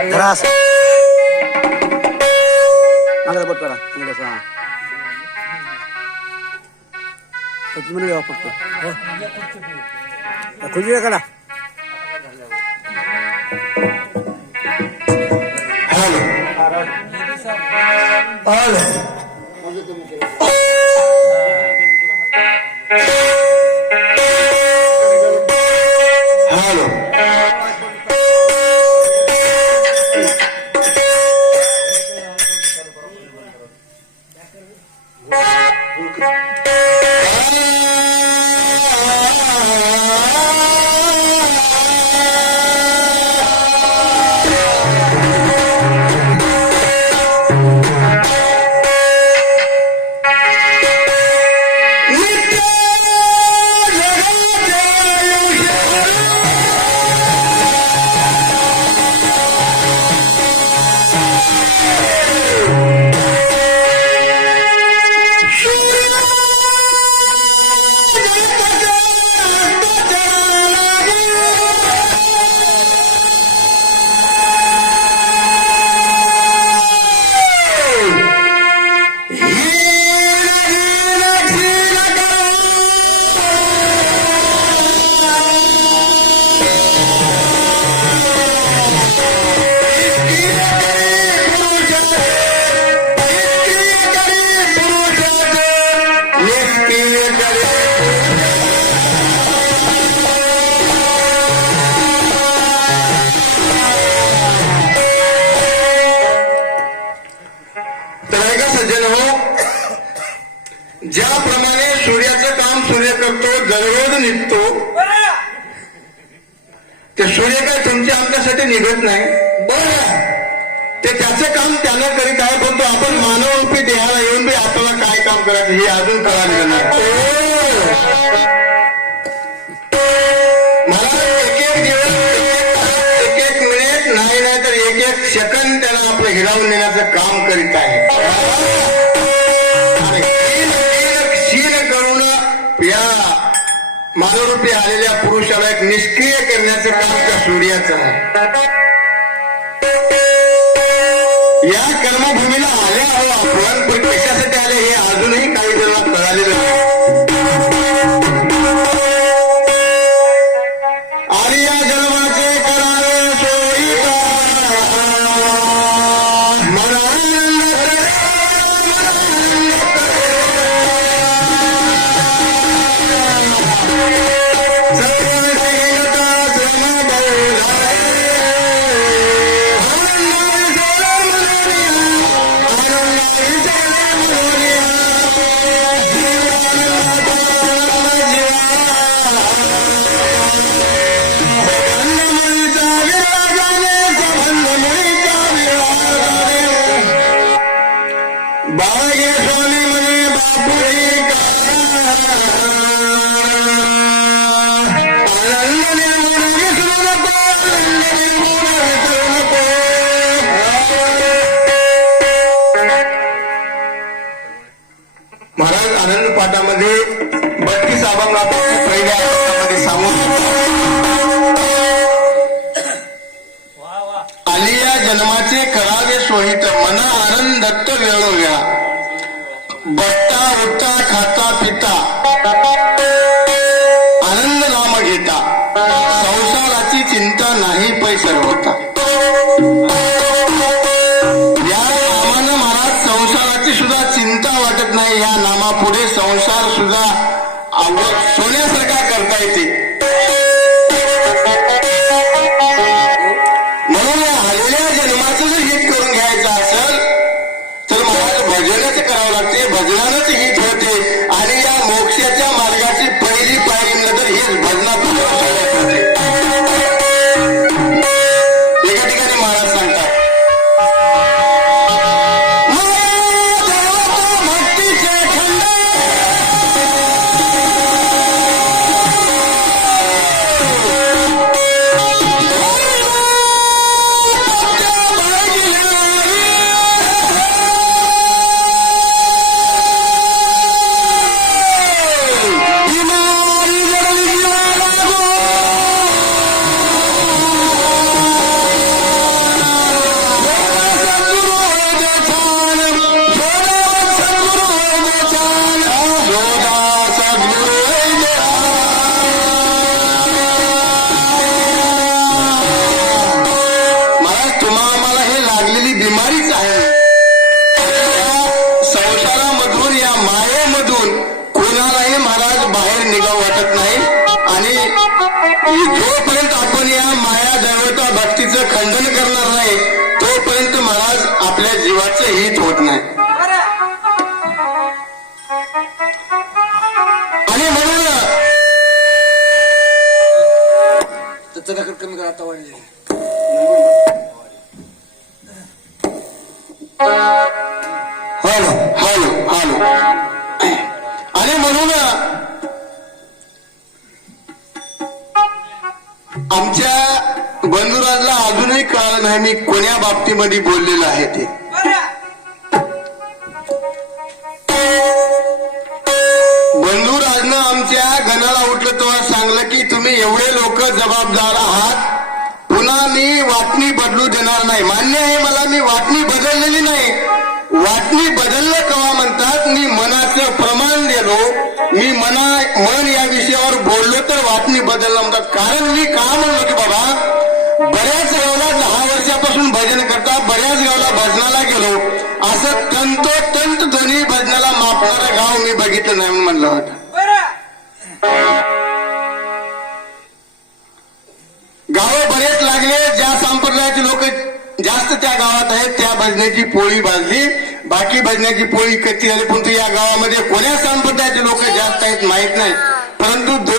जरा असं मागं बोट करा इकडे असं, हा. पच्चीस मिनिट यावं फक्त या खुर्चीला काढा तर ज्याप्रमाणे सूर्याचं काम सूर्य करतो दररोज निघतो ते सूर्य काय तुमच्या आमच्यासाठी निघत नाही. बरं. ते त्याचं काम त्यानं करीत आहे पण तो आपण मानवरूपी देहाला येऊन बी आपल्याला काय काम करायचं हे अजून कळालेलं नाही. हो. मला एक एक दिवस एक एक मिनिट नाही नाही तर एक एक सेकंद त्याला आपलं हिरावून नेण्याचं काम करीत आहे. या मानवरूपी आलेल्या पुरुषाला एक निष्क्रिय करण्याचं काम त्या सूर्याचं आहे. या कर्मभूमीला आले आहो आपण पण कशासाठी आले हे बत्तीस पहिल्या अभंगामध्ये सांगून आलिया जन्माचे करावे सोहित मन आनंदत्त दत्त बसता उठता खाता पिता. आनंद नाम घेता. संसाराची चिंता नाही पैसर होता या नामानं महाराज संसाराची सुद्धा चिंता वाटत नाही या नामापुढे संसार सुद्धा सोन्यासारखा करता येते. म्हणून आलेल्या जन्माचं जर हित करून घ्यायचं असेल तर महाराज भजनच करावं लागते. भजनानंच हित होते आणि या मोक्षाच्या जोपर्यंत आपण या माया दैवता भक्तीचं खंडन करणार नाही तोपर्यंत महाराज आपल्या जीवाचं हित होत नाही. आणि म्हणून त्याचं कमी करा आता वाढले. Hello hello hello. आणि म्हणून आमच्या बंधुराजला अजूनही कळलं नाही मी कोण्या बाबतीमध्ये बोललेलं आहे ते. बंधुराजनं आमच्या गणाला उठलं तेव्हा सांगलं की तुम्ही एवढे लोक जबाबदार आहात पुन्हा मी वाटणी बदलू देणार नाही. मान्य आहे मला मी वाटणी बदललेली नाही. वाटणी बदललं कवा म्हणतात? मी मनाचं प्रमाण दिलो. मी मना मन या विषयावर बोललो तर वाटणी बदललं म्हणतात. कारण मी का म्हणलो की बाबा बऱ्याच गावाला दहा वर्षापासून भजन करता बऱ्याच गावाला भजनाला गेलो. असं तंतोतंत ध्वनी भजनाला मापणारं गाव मी बघितलं नाही म्हणून म्हणलं होतं. गावं बरेच लागले ज्या संप्रदायाचे लोक जास्त त्या गावात आहेत त्या भजनाची पोळी भाजली. बाकी भजनाची पोळी कच्ची झाली पण या गावामध्ये कोण्या संप्रदायाचे लोक जास्त आहेत माहीत नाही. परंतु